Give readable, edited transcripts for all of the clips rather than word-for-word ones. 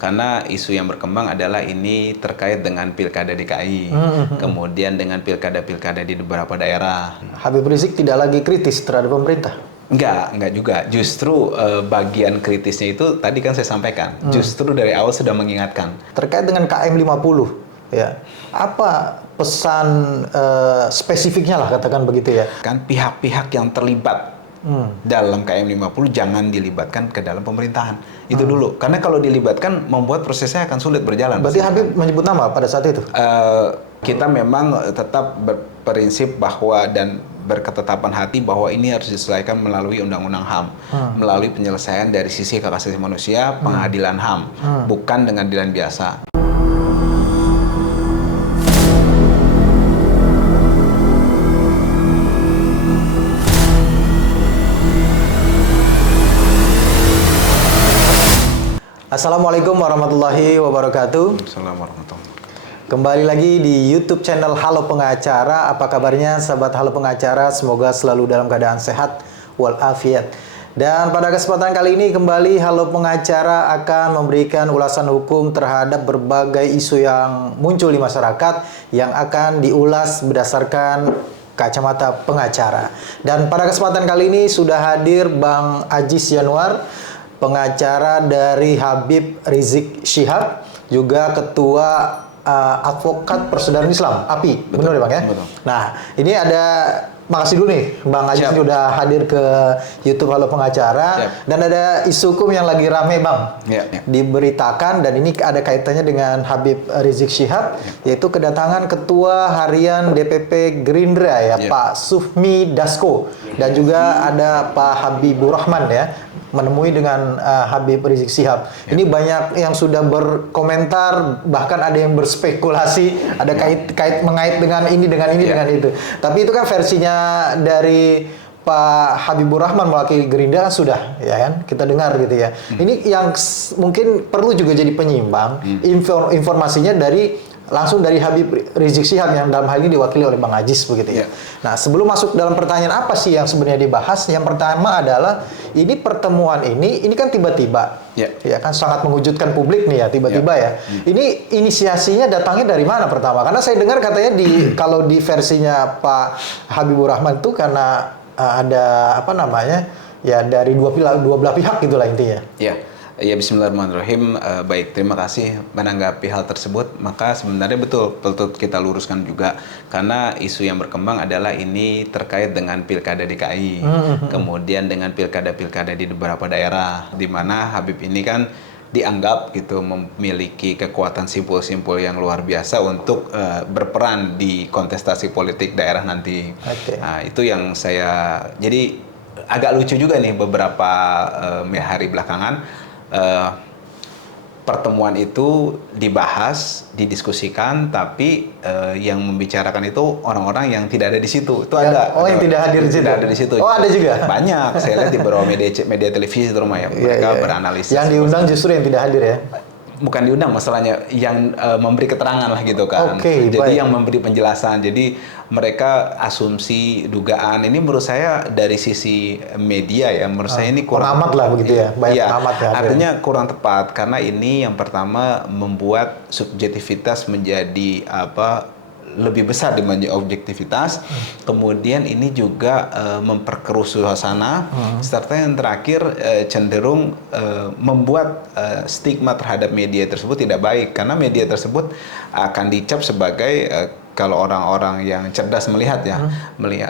karena isu yang berkembang adalah ini terkait dengan pilkada DKI, kemudian dengan pilkada-pilkada di beberapa daerah. Habib Rizik tidak lagi kritis terhadap pemerintah? Enggak juga. Justru bagian kritisnya itu tadi kan saya sampaikan. Justru dari awal sudah mengingatkan. Terkait dengan KM 50, ya, apa pesan spesifiknya lah katakan begitu ya? Kan pihak-pihak yang terlibat dalam KM 50 jangan dilibatkan ke dalam pemerintahan. Itu dulu. Karena kalau dilibatkan membuat prosesnya akan sulit berjalan. Berarti Habib menyebut nama pada saat itu? Kita memang tetap berprinsip bahwa dan berketetapan hati bahwa ini harus diselesaikan melalui Undang-Undang HAM, melalui penyelesaian dari sisi hak asasi manusia, pengadilan HAM, bukan dengan pengadilan biasa. Assalamualaikum warahmatullahi wabarakatuh. Assalamualaikum warahmatullahi wabarakatuh. Kembali lagi di YouTube channel Halo Pengacara. Apa kabarnya sahabat Halo Pengacara? Semoga selalu dalam keadaan sehat walafiat. Dan pada kesempatan kali ini kembali Halo Pengacara akan memberikan ulasan hukum terhadap berbagai isu yang muncul di masyarakat yang akan diulas berdasarkan kacamata pengacara. Dan pada kesempatan kali ini sudah hadir Bang Ajis Yanuar, pengacara dari Habib Rizik Syihab, juga ketua Advokat Persaudaraan Islam, API. Benar ya Bang ya? Betul. Nah, ini ada, makasih dulu nih Bang Ajis sudah hadir ke YouTube Halo Pengacara. Siap. Dan ada isu hukum yang lagi rame Bang. Diberitakan, dan ini ada kaitannya dengan Habib Rizik Syihab, yaitu kedatangan Ketua Harian DPP Gerindra ya, Pak Sufmi Dasko. Dan juga ada Pak Habibur Rahman ya, menemui dengan Habib Rizik Syihab. Ini banyak yang sudah berkomentar, bahkan ada yang berspekulasi, ada mengait dengan ini, dengan itu. Tapi itu kan versinya dari Pak Habibur Rahman mewakili Gerindra kan sudah, ya kan? Kita dengar gitu ya. Ini yang mungkin perlu juga jadi penyimbang, informasinya langsung dari Habib Rizik Syihab yang dalam hal ini diwakili oleh Bang Ajis begitu ya. Nah, sebelum masuk dalam pertanyaan apa sih yang sebenarnya dibahas, yang pertama adalah ini pertemuan ini kan tiba-tiba, ya kan sangat mengejutkan publik nih ya, tiba-tiba ya. Ini inisiasinya datangnya dari mana pertama? Karena saya dengar katanya kalau di versinya Pak Habibur Rahman itu karena ada apa namanya ya dari dua belah pihak gitulah intinya. Ya, bismillahirrahmanirrahim. Baik, terima kasih menanggapi hal tersebut. Maka sebenarnya betul kita luruskan juga, karena isu yang berkembang adalah ini terkait dengan pilkada DKI, kemudian dengan pilkada-pilkada di beberapa daerah, di mana Habib ini kan dianggap gitu memiliki kekuatan simpul-simpul yang luar biasa untuk berperan di kontestasi politik daerah nanti. Nah, itu yang jadi agak lucu juga nih beberapa hari belakangan. Pertemuan itu dibahas, didiskusikan, tapi yang membicarakan itu orang-orang yang tidak ada di situ. Itu ada. Yang tidak hadir di situ. Tidak ada di situ. Oh, ada juga. Banyak. Saya lihat di beberapa media televisi terutama ya, mereka beranalisis. Yang diundang justru yang tidak hadir ya. Bukan diundang, masalahnya yang memberi keterangan lah gitu kan. Jadi yang memberi penjelasan. Jadi mereka asumsi, dugaan. Ini menurut saya dari sisi media ya, menurut saya ini kurang pengamat lah begitu ya. Pengamat ya. Artinya kurang tepat, karena ini yang pertama membuat subjektivitas menjadi lebih besar dibanding objektivitas. Kemudian ini juga memperkeruh suasana, serta yang terakhir cenderung membuat stigma terhadap media tersebut tidak baik, karena media tersebut akan dicap sebagai kalau orang-orang yang cerdas melihat ya,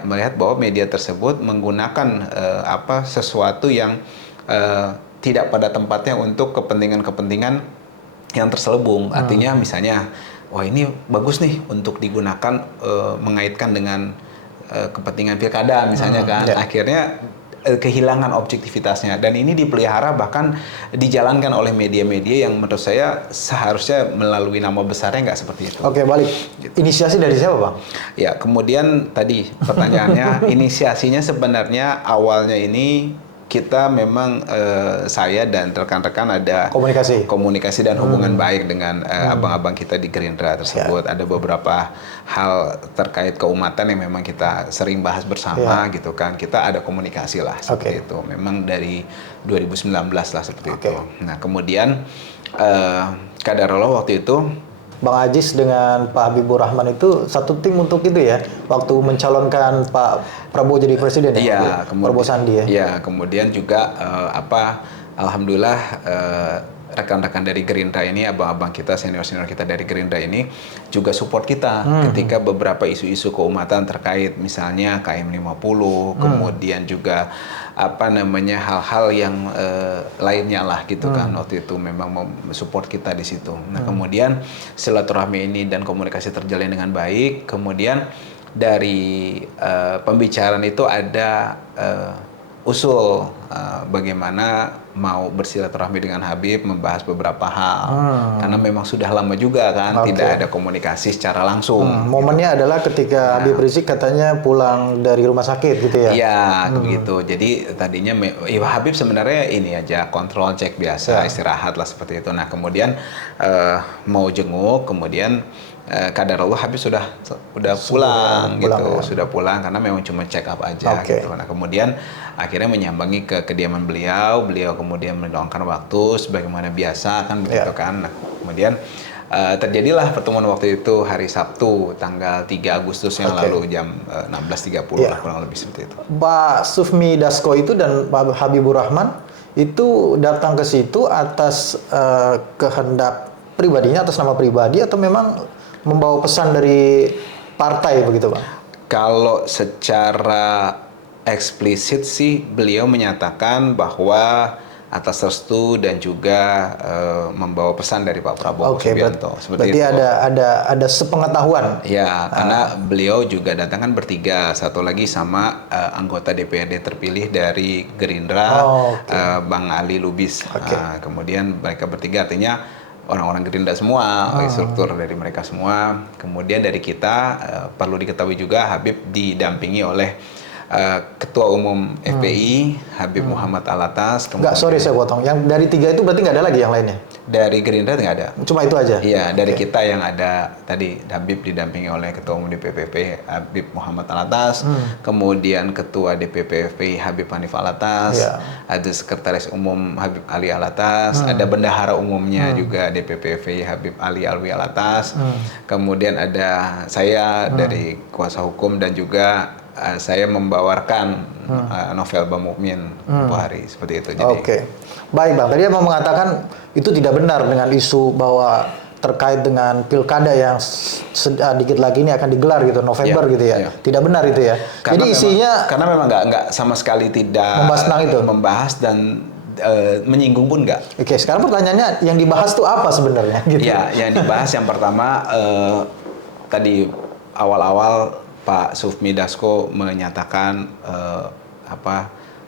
melihat bahwa media tersebut menggunakan sesuatu yang tidak pada tempatnya untuk kepentingan-kepentingan yang terselubung. Artinya misalnya, wah ini bagus nih untuk digunakan mengaitkan dengan kepentingan pilkada misalnya kan. Akhirnya kehilangan objektivitasnya, dan ini dipelihara bahkan dijalankan oleh media-media yang menurut saya seharusnya melalui nama besarnya nggak seperti itu. Oke, balik. Inisiasi dari siapa Bang? Ya, kemudian tadi pertanyaannya inisiasinya sebenarnya awalnya ini kita memang saya dan rekan-rekan ada komunikasi dan hubungan baik dengan abang-abang kita di Gerindra tersebut. Ada beberapa hal terkait keumatan yang memang kita sering bahas bersama gitu kan. Kita ada komunikasi lah seperti itu. Memang dari 2019 lah seperti itu. Nah, kemudian Qadarullah waktu itu Bang Ajis dengan Pak Habibur Rahman itu satu tim untuk itu ya, waktu mencalonkan Pak Prabowo jadi presiden ya, iya, Prabowo Sandi ya. iya, kemudian juga alhamdulillah rekan-rekan dari Gerindra ini, abang-abang kita, senior-senior kita dari Gerindra ini juga support kita ketika beberapa isu-isu keumatan terkait misalnya KM 50, kemudian juga hal-hal yang lainnya lah gitu kan. Waktu itu memang support kita di situ. Nah, kemudian silaturahmi ini dan komunikasi terjalin dengan baik. Kemudian dari pembicaraan itu ada usul bagaimana mau bersilaturahmi dengan Habib, membahas beberapa hal. Karena memang sudah lama juga kan tidak ada komunikasi secara langsung. Momennya adalah ketika Habib Rizik katanya pulang dari rumah sakit gitu ya. Iya, begitu. Jadi tadinya Habib sebenarnya ini aja kontrol cek biasa, istirahat lah seperti itu. Nah, kemudian mau jenguk, kemudian Qadarullah Habib sudah pulang gitu, sudah pulang karena memang cuma check up aja gitu. Nah, kemudian akhirnya menyambangi ke kediaman beliau kemudian meluangkan waktu sebagaimana biasa kan begitu kan. Nah, kemudian terjadilah pertemuan waktu itu hari Sabtu tanggal 3 Agustus yang lalu jam 16.30 lah kurang lebih seperti itu. Pak Sufmi Dasko itu dan Pak Habibur Rahman itu datang ke situ atas kehendak pribadinya, atas nama pribadi, atau memang membawa pesan dari partai begitu, Bang? Kalau secara eksplisit sih beliau menyatakan bahwa atas restu dan juga membawa pesan dari Pak Prabowo Subianto. Berarti itu. ada sepengetahuan. Ya, karena beliau juga datang kan bertiga, satu lagi sama anggota DPRD terpilih dari Gerindra, Bang Ali Lubis. Kemudian mereka bertiga artinya orang-orang Gerindra semua, struktur dari mereka semua. Kemudian dari kita perlu diketahui juga Habib didampingi oleh Ketua Umum FPI Habib Muhammad Alatas. Enggak, sorry saya potong. Yang dari tiga itu berarti nggak ada lagi yang lainnya? Dari Gerindra nggak ada. Cuma itu aja? Iya, dari kita yang ada tadi Habib didampingi oleh Ketua Umum DPP Habib Muhammad Alatas, kemudian Ketua DPP FPI Habib Hanif Alatas, ada Sekretaris Umum Habib Ali Alatas, ada Bendahara Umumnya juga DPP FPI Habib Ali Alwi Alatas, kemudian ada saya dari kuasa hukum dan juga saya membawarkan novel Bang Mukmin hari seperti itu. Jadi. Baik Bang, tadi mau mengatakan itu tidak benar dengan isu bahwa terkait dengan pilkada yang sedikit lagi ini akan digelar gitu November gitu ya. Tidak benar itu ya. Karena jadi isinya karena memang nggak sama sekali tidak membahas tentang itu. Membahas dan menyinggung pun nggak. Oke, sekarang pertanyaannya yang dibahas tuh apa sebenarnya? Gitu. Ya, yang dibahas yang pertama tadi awal-awal Pak Sufmi Dasko menyatakan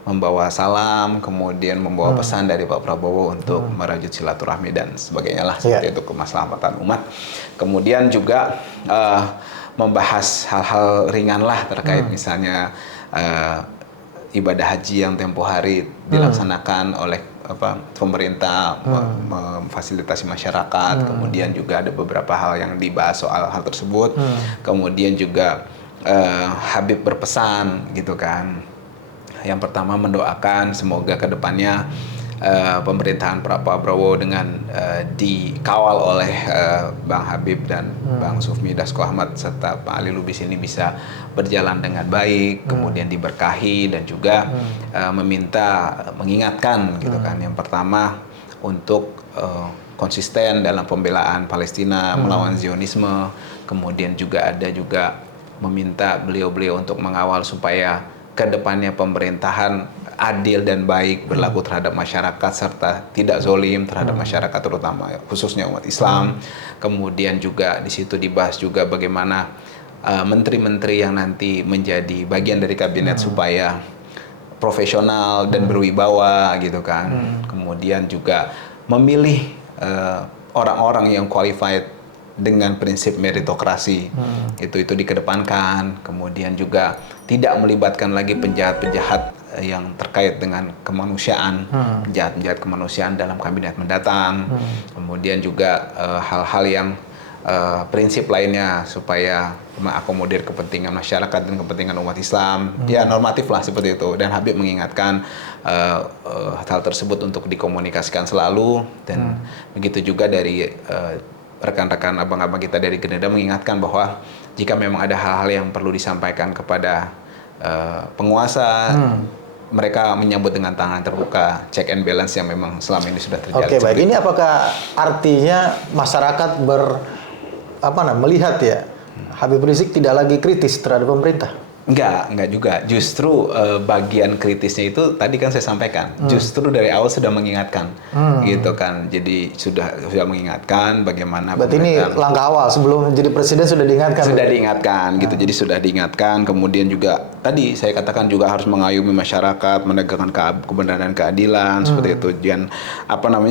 membawa salam, kemudian membawa pesan dari Pak Prabowo untuk merajut silaturahmi dan sebagainya lah seperti itu, kemaslahatan umat. Kemudian juga membahas hal-hal ringan lah terkait misalnya ibadah haji yang tempo hari dilaksanakan oleh pemerintah, memfasilitasi masyarakat. Kemudian juga ada beberapa hal yang dibahas soal hal tersebut. Kemudian juga Habib berpesan gitu kan. Yang pertama mendoakan semoga kedepannya pemerintahan Pak Prabowo dengan dikawal oleh Bang Habib dan Bang Sufmi Dasko Ahmad serta Pak Ali Lubis ini bisa berjalan dengan baik, kemudian diberkahi dan juga mengingatkan gitu kan. Yang pertama untuk konsisten dalam pembelaan Palestina melawan Zionisme, kemudian juga meminta beliau-beliau untuk mengawal supaya kedepannya pemerintahan adil dan baik berlaku terhadap masyarakat serta tidak zolim terhadap masyarakat terutama khususnya umat Islam. Kemudian juga di situ dibahas juga bagaimana menteri-menteri yang nanti menjadi bagian dari kabinet supaya profesional dan berwibawa gitu kan. Kemudian juga memilih orang-orang yang qualified dengan prinsip meritokrasi itu dikedepankan. Kemudian juga tidak melibatkan lagi penjahat-penjahat yang terkait dengan kemanusiaan, penjahat-penjahat kemanusiaan dalam kabinet mendatang. Kemudian juga hal-hal yang prinsip lainnya supaya mengakomodir kepentingan masyarakat dan kepentingan umat Islam. Ya normatif lah seperti itu. Dan Habib mengingatkan hal tersebut untuk dikomunikasikan selalu, dan begitu juga dari rekan-rekan abang-abang kita dari Gerindra mengingatkan bahwa jika memang ada hal-hal yang perlu disampaikan kepada penguasa, mereka menyambut dengan tangan terbuka, check and balance yang memang selama ini sudah terjadi. Oke, baik. Ini apakah artinya masyarakat melihat ya Habib Rizik tidak lagi kritis terhadap pemerintah? Enggak juga. Justru bagian kritisnya itu tadi kan saya sampaikan. Justru dari awal sudah mengingatkan, gitu kan. Jadi sudah mengingatkan bagaimana. Berarti ini langkah awal sebelum jadi presiden sudah diingatkan. Sudah diingatkan, gitu. Jadi sudah diingatkan. Kemudian juga tadi saya katakan juga harus mengayomi masyarakat, menegakkan kebenaran dan keadilan seperti itu. Dan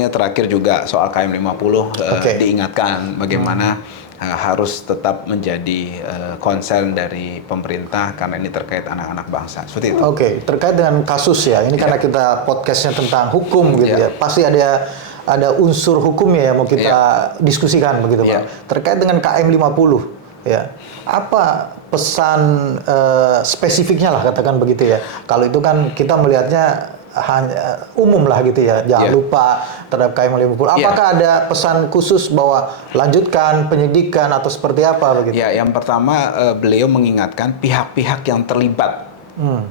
terakhir juga soal KM 50 diingatkan bagaimana harus tetap menjadi concern dari pemerintah karena ini terkait anak-anak bangsa. Seperti itu. Oke, terkait dengan kasus ya. Ini karena kita podcastnya tentang hukum gitu ya. Pasti ada unsur hukumnya yang mau kita diskusikan begitu Pak. Terkait dengan KM 50 ya. Apa pesan spesifiknya lah katakan begitu ya. Kalau itu kan kita melihatnya hanya umum lah gitu ya, jangan lupa terhadap KM 50. Apakah ada pesan khusus bahwa lanjutkan penyidikan atau seperti apa begitu? Ya, yang pertama beliau mengingatkan pihak-pihak yang terlibat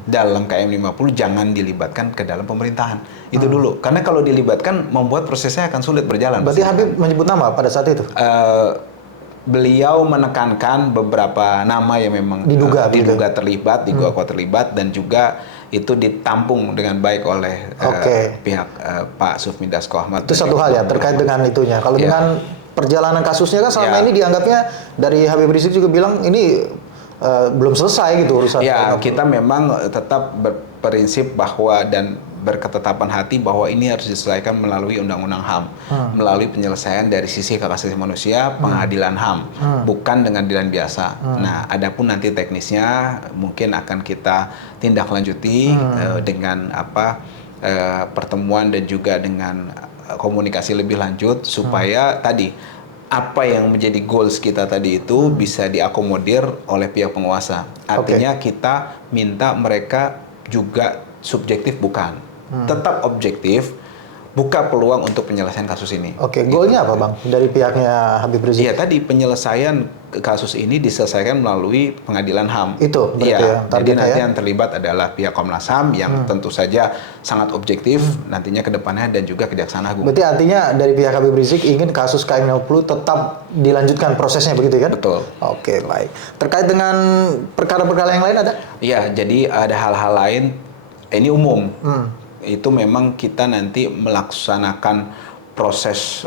dalam KM 50 jangan dilibatkan ke dalam pemerintahan. Itu dulu, karena kalau dilibatkan membuat prosesnya akan sulit berjalan. Berarti Habib menyebut nama pada saat itu? Beliau menekankan beberapa nama yang memang diduga terlibat, terlibat, dan juga itu ditampung dengan baik oleh pihak Pak Sufmi Dasko Ahmad. Itu satu hal ya terkait dengan itunya. Kalau dengan perjalanan kasusnya kan selama ini dianggapnya dari Habib Rizik juga bilang ini belum selesai gitu urusan. Ya, kita memang tetap berprinsip bahwa dan berketetapan hati bahwa ini harus diselesaikan melalui Undang-Undang HAM, melalui penyelesaian dari sisi hak asasi manusia, pengadilan HAM, bukan dengan dilan biasa. Nah, adapun nanti teknisnya mungkin akan kita tindak lanjuti dengan pertemuan dan juga dengan komunikasi lebih lanjut supaya tadi apa yang menjadi goals kita tadi itu bisa diakomodir oleh pihak penguasa. Artinya kita minta mereka juga subjektif bukan. Tetap objektif, buka peluang untuk penyelesaian kasus ini. Oke, goalnya apa Bang dari pihaknya Habib Rizik? Iya, tadi penyelesaian kasus ini diselesaikan melalui pengadilan HAM. Itu berarti ya. Jadi nanti yang terlibat adalah pihak Komnas HAM yang tentu saja sangat objektif nantinya ke depannya, dan juga Kejaksaan Agung. Berarti artinya dari pihak Habib Rizik ingin kasus KM 50 tetap dilanjutkan prosesnya begitu kan? Betul. Oke, baik. Terkait dengan perkara-perkara yang lain ada? Iya, jadi ada hal-hal lain, ini umum. Itu memang kita nanti melaksanakan proses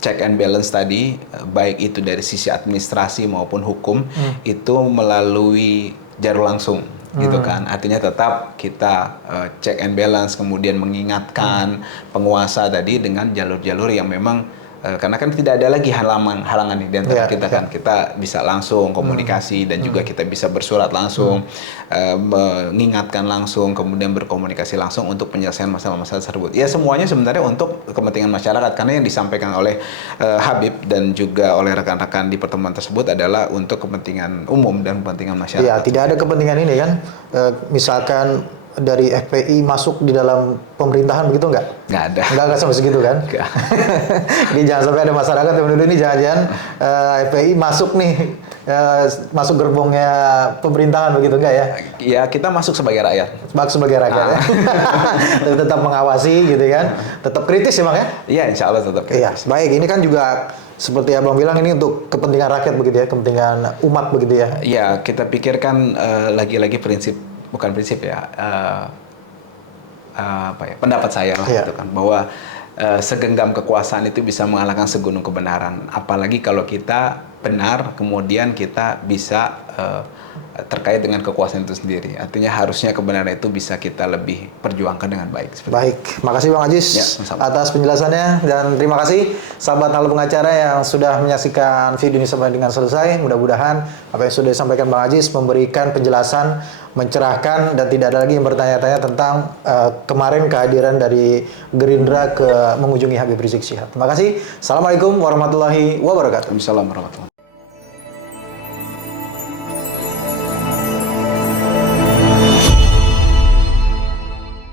check and balance tadi, baik itu dari sisi administrasi maupun hukum, itu melalui jalur langsung, gitu kan. Artinya tetap kita check and balance, kemudian mengingatkan penguasa tadi dengan jalur-jalur yang memang karena kan tidak ada lagi halangan di antara kita kan. Kita bisa langsung komunikasi dan juga kita bisa bersurat langsung, mengingatkan langsung, kemudian berkomunikasi langsung untuk penyelesaian masalah-masalah tersebut. Ya semuanya sebenarnya untuk kepentingan masyarakat, karena yang disampaikan oleh Habib dan juga oleh rekan-rekan di pertemuan tersebut adalah untuk kepentingan umum dan kepentingan masyarakat. Iya, tidak ada kepentingan ini kan, misalkan dari FPI masuk di dalam pemerintahan begitu nggak? Nggak ada. Nggak sampai segitu kan? Nggak. Ini jangan sampai ada masyarakat yang menuduh ini jangan-jangan FPI masuk nih, masuk gerbongnya pemerintahan begitu nggak ya? Ya, kita masuk sebagai rakyat. Sebagai rakyat ya. Tetap mengawasi gitu kan. Tetap kritis ya Bang ya? Iya, insya Allah tetap kritis. Iya, baik. Ini kan juga seperti Abang bilang ini untuk kepentingan rakyat begitu ya, kepentingan umat begitu ya? Iya, kita pikirkan lagi-lagi bukan prinsip ya, pendapat saya lah gitu kan, bahwa segenggam kekuasaan itu bisa mengalahkan segunung kebenaran. Apalagi kalau kita benar, kemudian kita bisa terkait dengan kekuasaan itu sendiri. Artinya harusnya kebenaran itu bisa kita lebih perjuangkan dengan baik. Baik, makasih Bang Ajis atas penjelasannya, dan terima kasih sahabat Halo Pengacara yang sudah menyaksikan video ini sampai dengan selesai. Mudah-mudahan apa yang sudah disampaikan Bang Ajis memberikan penjelasan, mencerahkan, dan tidak ada lagi yang bertanya-tanya tentang kemarin kehadiran dari Gerindra ke mengunjungi Habib Rizik Syihab. Terima kasih. Assalamualaikum warahmatullahi wabarakatuh. Waalaikumsalam warahmatullahi wabarakatuh.